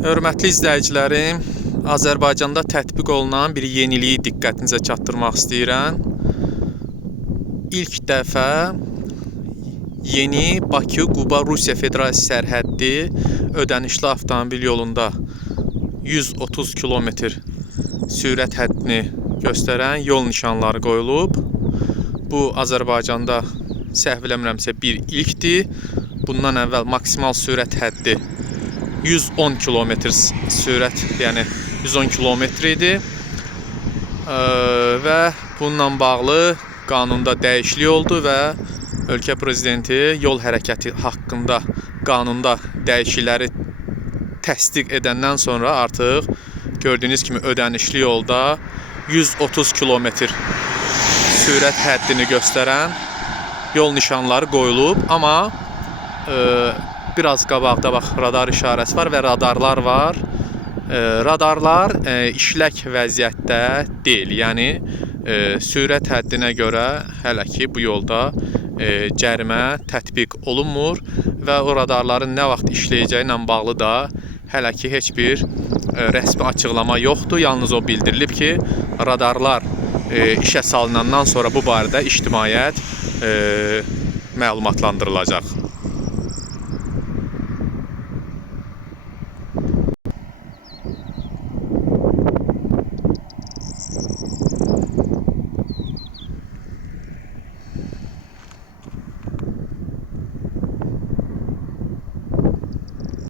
Hörmətli izləyicilərim, Azərbaycanda tətbiq olunan bir yeniliyi diqqətinizə çatdırmaq istəyirəm. İlk dəfə yeni Bakı-Quba-Rusiya Federal sərhəddi ödənişli avtomobil yolunda 130 km sürət həddini göstərən yol nişanları qoyulub. Bu, Azərbaycanda səhv eləmirəmsə bir ilkdir. Bundan əvvəl maksimal sürət həddi 110 km sürət, yəni 110 km idi və bununla bağlı qanunda dəyişiklik oldu və ölkə prezidenti yol hərəkəti haqqında qanunda dəyişiklikləri təsdiq edəndən sonra artıq gördüyünüz kimi ödənişli yolda 130 km sürət həddini göstərən yol nişanları qoyulub, amma biraz qabaqda bax radar işarəsi var və radarlar var. Radarlar işlək vəziyyətdə deyil. Yəni sürət həddinə görə hələ ki bu yolda cərimə tətbiq olunmur və o radarların nə vaxt işləyəcəyi ilə bağlı da hələ ki heç bir rəsmi açıqlama yoxdur. Yalnız o bildirilib ki, radarlar işə salınandan sonra bu barədə ictimaiyyət məlumatlandırılacaq.